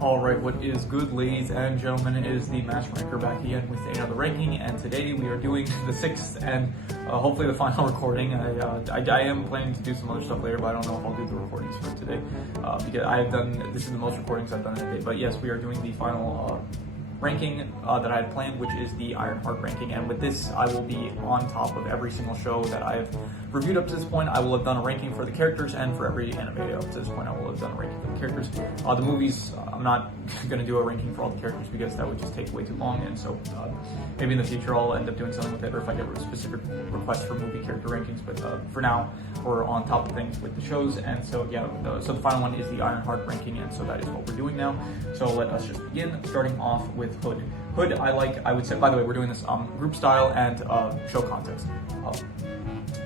Alright, what is good, ladies and gentlemen? It is the Match Ranker back again with another ranking, and today we are doing the 6th and hopefully the final recording. I am planning to do some other stuff later, but I don't know if I'll do the recordings for today because this is the most recordings I've done in a day. But yes, we are doing the final ranking that I had planned, which is the Ironheart ranking, and with this I will be on top of every single show that I've reviewed up to this point. I will have done a ranking for the characters, and for every anime up to this point I will have done a ranking for the characters. The movies, I'm not going to do a ranking for all the characters because that would just take way too long, and so maybe in the future I'll end up doing something with it, or if I get specific requests for movie character rankings, but for now we're on top of things with the shows. And so yeah, so the final one is the Ironheart ranking, and so that is what we're doing now. So let us just begin, starting off with Hood. Hood, I would say, by the way, we're doing this group style and show context.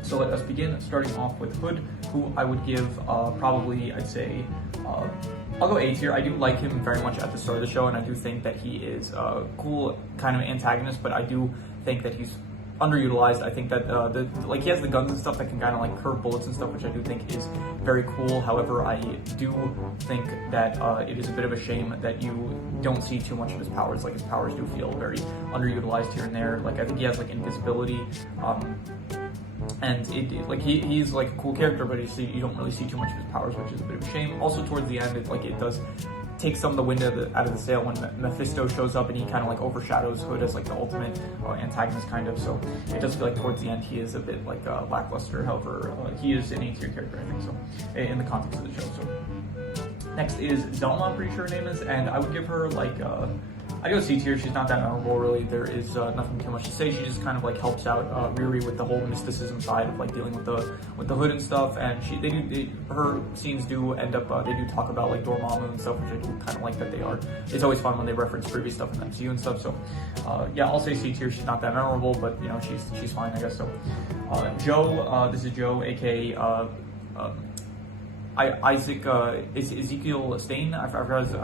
So let us begin, starting off with Hood, who I would give probably, I'd say, I'll go A tier. I do like him very much at the start of the show, and I do think that he is a cool kind of antagonist, but I do think that he's underutilized. I think that he has the guns and stuff that can kind of like curve bullets and stuff, which I do think is very cool. However, I do think that it is a bit of a shame that you don't see too much of his powers. Like, his powers do feel very underutilized here and there. Like, I think he has like invisibility, and he's like a cool character, but you don't really see too much of his powers, which is a bit of a shame. Also, towards the end, it does take some of the wind out of the sail when Mephisto shows up, and he kind of like overshadows Hood as like the ultimate antagonist, kind of. So it does feel like towards the end he is a bit like lackluster. However, he is an A tier character, I think, so in the context of the show. So next is Zelma, I'm pretty sure her name is, and I would give her like I go C tier. She's not that memorable, really. There is nothing too much to say. She just kind of like helps out Riri with the whole mysticism side of like dealing with the Hood and stuff. And her scenes do end up they do talk about like Dormammu and stuff, which I do kind of like that they are. It's always fun when they reference previous stuff in the MCU and stuff. So yeah, I'll say C tier. She's not that memorable, but you know, she's fine, I guess. So Joe, this is Joe, aka Ezekiel Stain. I forgot his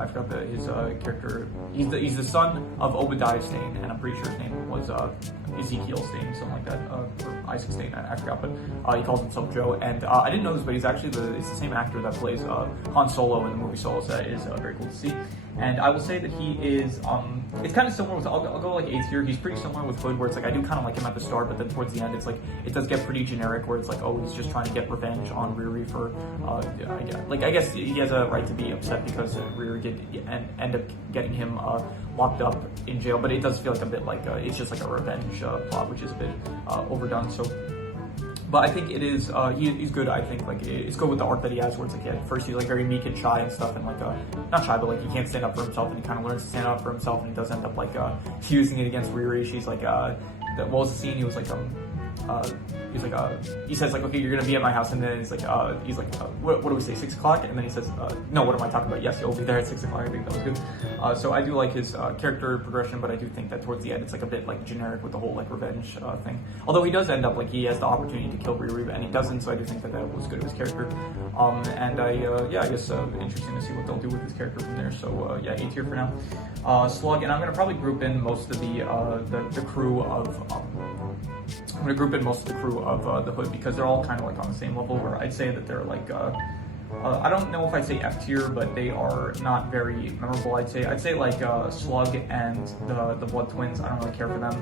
character. He's the son of Obadiah Stain, and I'm pretty sure his name was Ezekiel Stain, something like that, or Isaac Stain. I forgot, but he calls himself Joe. And I didn't know this, but he's actually it's the same actor that plays Han Solo in the movie Solo. So that is very cool to see. And I will say that he is, it's kind of similar with, I'll go like A tier. He's pretty similar with Hood, where it's like, I do kind of like him at the start, but then towards the end, it's like, it does get pretty generic, where it's like, oh, he's just trying to get revenge on Riri for, I guess he has a right to be upset because Riri did end up getting him locked up in jail, but it does feel like a bit like, it's just like a revenge plot, which is a bit overdone, so. But I think it is, he's good. I think like it's good with the arc that he has, where it's like, at first he's like very meek and shy and stuff, and like not shy, but like he can't stand up for himself, and he kind of learns to stand up for himself, and he does end up like using it against Riri. She's like, what was the scene? He was like, he says like, okay, you're gonna be at my house, and then he's like, what do we say, 6 o'clock? And then he says, no, what am I talking about? Yes, you'll be there at 6 o'clock. I think that was good. So I do like his character progression, but I do think that towards the end it's like a bit like generic with the whole like revenge thing. Although he does end up like he has the opportunity to kill Riri, and he doesn't. So I do think that was good of his character. And I guess interesting to see what they'll do with his character from there. So yeah, A tier for now. Slug, and I'm gonna probably group in most of the crew of. I'm going to group in most of the crew of the Hood, because they're all kind of like on the same level, where I'd say that they're like, I don't know if I'd say F tier, but they are not very memorable. I'd say like Slug and the Blood Twins, I don't really care for them.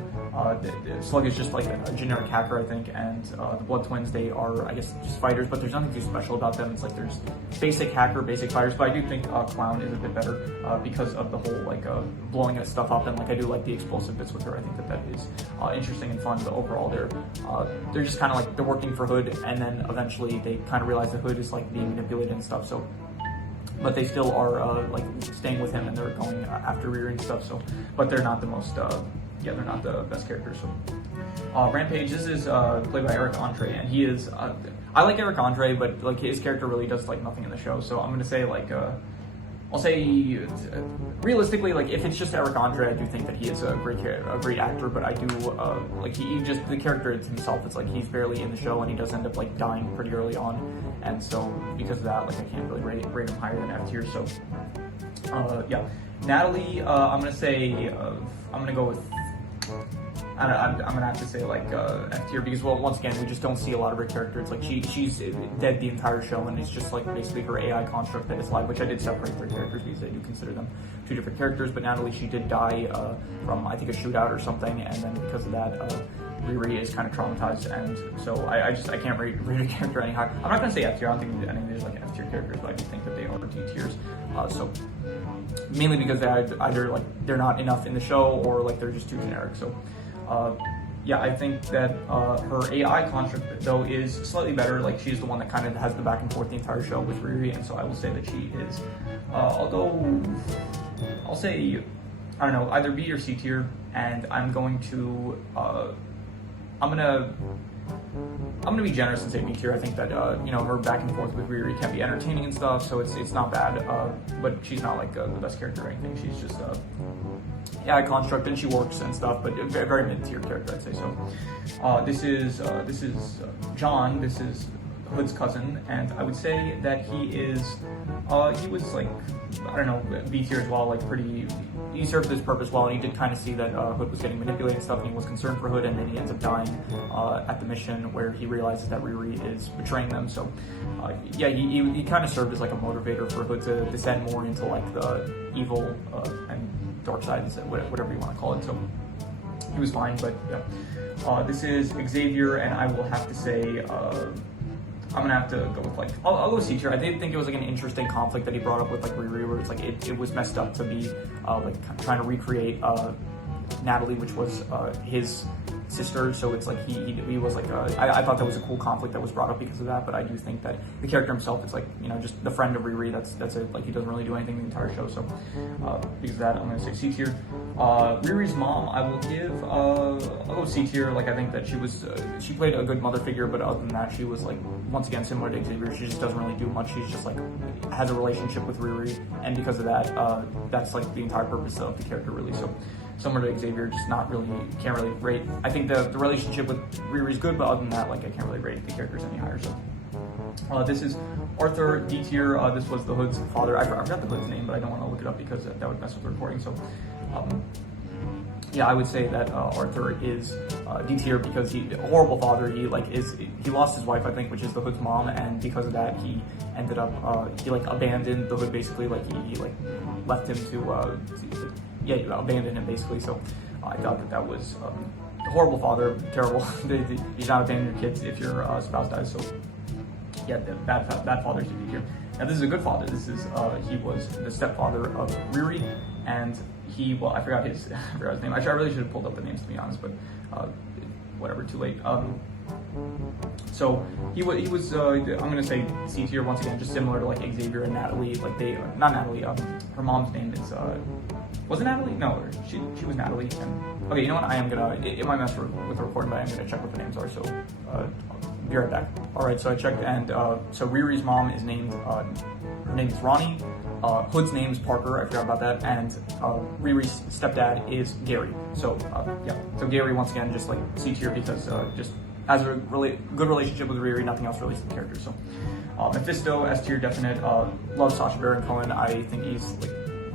Slug is just like a generic hacker, I think, and the Blood Twins, they are, I guess, just fighters, but there's nothing too special about them. It's like there's basic hacker, basic fighters, but I do think Clown is a bit better because of the whole like blowing stuff up, and like I do like the explosive bits with her. I think that is interesting and fun, but overall they're just kind of like, they're working for Hood, and then eventually they kind of realize that Hood is like being manipulated and stuff, so, but they still are like staying with him, and they're going after Riri and stuff, so, but they're not the most they're not the best characters. So Rampage, this is played by Eric Andre, and he is I like Eric Andre, but like his character really does like nothing in the show, so I'm gonna say like I'll say realistically, like if it's just Eric Andre, I do think that he is a great actor, but I do like he just, the character himself, it's like he's barely in the show, and he does end up like dying pretty early on, and so because of that, like I can't really rate him higher than F tier. So yeah, Natalie, I'm gonna say I'm gonna go with I'm gonna have to say like F tier because, well, once again, we just don't see a lot of her character. It's like she's dead the entire show, and it's just like basically her AI construct that is live, which I did separate their characters because I do consider them two different characters. But Natalie, she did die from, I think, a shootout or something, and then because of that, Riri is kind of traumatized, and so I can't rate her character any higher. I'm not gonna say F tier. I don't think any of these like F tier characters, but I do think that they are D tiers. So mainly because they either like they're not enough in the show or like they're just too generic. So yeah, I think that her AI construct though is slightly better. Like she's the one that kind of has the back and forth the entire show with Riri, and so I will say that she is. I'll say, I don't know, either B or C tier, and I'm going to I'm gonna be generous and say B tier. I think that you know, her back and forth with Riri can be entertaining and stuff, so it's not bad. But she's not like the best character or anything. She's just yeah, construct, and she works and stuff, but very, very mid tier character, I'd say. So this is John. This is Hood's cousin, and I would say that he was like, I don't know, B tier as well. Like he served his purpose well, and he did kind of see that Hood was getting manipulated and stuff, and he was concerned for Hood, and then he ends up dying at the mission where he realizes that Riri is betraying them. So yeah, he kind of served as like a motivator for Hood to descend more into like the evil and dark side, whatever you want to call it. So he was fine, but yeah. This is Xavier, and I will have to say, I'm gonna have to go with like, I'll go C tier. I did think it was like an interesting conflict that he brought up with like Riri, where it's like it was messed up to be like trying to recreate Natalie, which was his sister. So it's like he was like I thought that was a cool conflict that was brought up because of that. But I do think that the character himself is like, you know, just the friend of Riri. That's it. Like he doesn't really do anything in the entire show. So because of that, I'm gonna say C tier. Riri's mom, I will give I'll go C tier. Like I think that she played a good mother figure, but other than that, she was like, once again, similar to Xavier. She just doesn't really do much. She's just like has a relationship with Riri, and because of that, that's like the entire purpose of the character, really. So similar to Xavier, just not really, can't really rate. I think the relationship with Riri is good, but other than that, like I can't really rate the characters any higher. So this is Arthur, D tier. This was the Hood's father. I forgot the Hood's name, but I don't want to look it up because that would mess with the recording. So yeah, I would say that Arthur is D tier because he, a horrible father. He lost his wife, I think, which is the Hood's mom, and because of that, he ended up he like abandoned the Hood basically. Like he like left him to yeah, you abandoned him basically. So I thought that was a horrible father, terrible. You should not abandon your kids if your spouse dies. So yeah, bad father's D tier. Now this is a good father. This is he was the stepfather of Riri, and well, I forgot his name. Actually, I really should have pulled up the names, to be honest, but whatever, too late. So he was I'm gonna say C tier once again, just similar to like Xavier and Natalie. Like not Natalie. Her mom's name is was it Natalie? No, she was Natalie. And okay, you know what? I am gonna. It might mess with the recording, but I'm gonna check what the names are. So I'll be right back. All right, so I checked, and so Riri's mom is named. Her name is Ronnie. Hood's name is Parker. I forgot about that. And Riri's stepdad is Gary. So yeah. So Gary, once again, just like C tier because just has a really good relationship with Riri. Nothing else relates to the character. So Mephisto, S tier, definite. Love Sacha Baron Cohen. I think he's like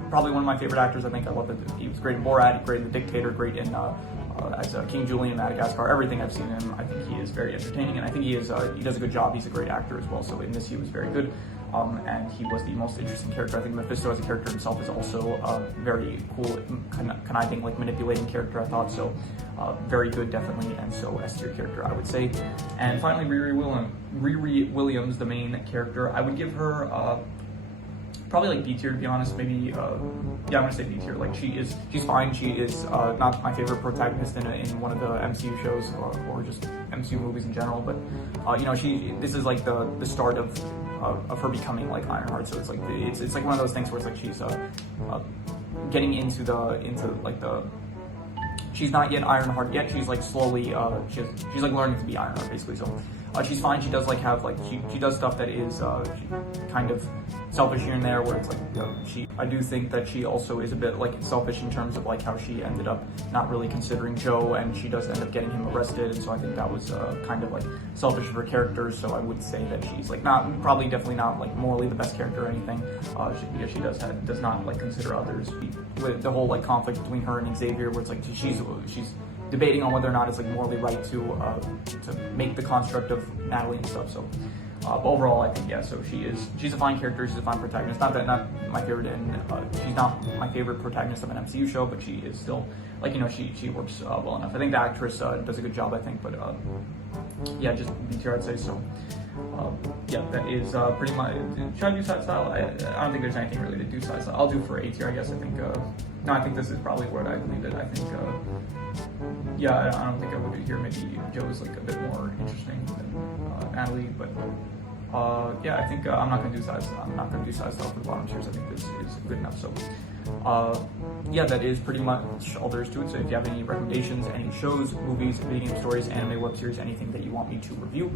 probably one of my favorite actors. I think I love that he was great in Borat, great in The Dictator, great in as King Julian, Madagascar. Everything I've seen him, I think he is very entertaining, and I think he does a good job. He's a great actor as well. So in this, he was very good. And he was the most interesting character. I think Mephisto as a character himself is also very cool, conniving, like manipulating character, I thought. So very good, definitely, and so S tier character, I would say. And finally, Riri Williams, the main character, I would give her probably like B tier, to be honest. Maybe yeah, I'm gonna say B tier. Like she's fine. She is not my favorite protagonist in one of the MCU shows or just MCU movies in general. But you know, this is like the start of her becoming like Ironheart. So it's like it's like one of those things where it's like she's getting into like the. She's not yet Ironheart yet. She's like slowly she's like learning to be Ironheart basically. So she's fine. She does like have like she does stuff that is kind of selfish here and there, where it's like I do think that she also is a bit like selfish in terms of like how she ended up not really considering Joe, and she does end up getting him arrested, and so I think that was kind of like selfish of her character. So I would say that she's like definitely not like morally the best character or anything. She does not like consider others. With the whole like conflict between her and Xavier, where it's like she's debating on whether or not it's like morally right to make the construct of Natalie and stuff. So but overall, I think, yeah, so she's a fine character, she's a fine protagonist. Not my favorite she's not my favorite protagonist of an MCU show, but she is still, like, you know, she works well enough. I think the actress does a good job, I think, but yeah, just B tier, I'd say. So yeah, that is pretty much. Should I do side style? I don't think there's anything really to do side style. I'll do for A tier, I guess. I think no, I think this is probably where I leave it. I think yeah, I don't think I would do here. Maybe Joe's like a bit more interesting than Natalie, but yeah, I think I'm not gonna do size. I'm not gonna do size style for the bottom tiers. I think this is good enough. So yeah, that is pretty much all there is to it. So if you have any recommendations, any shows, movies, video game stories, anime, web series, anything that you want me to review,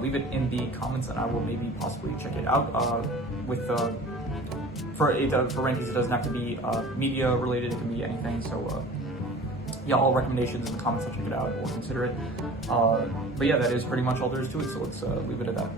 leave it in the comments, and I will maybe possibly check it out. For rankings, it doesn't have to be media related. It can be anything. So yeah, all recommendations in the comments. I'll check it out or consider it. But yeah, that is pretty much all there is to it. So let's leave it at that.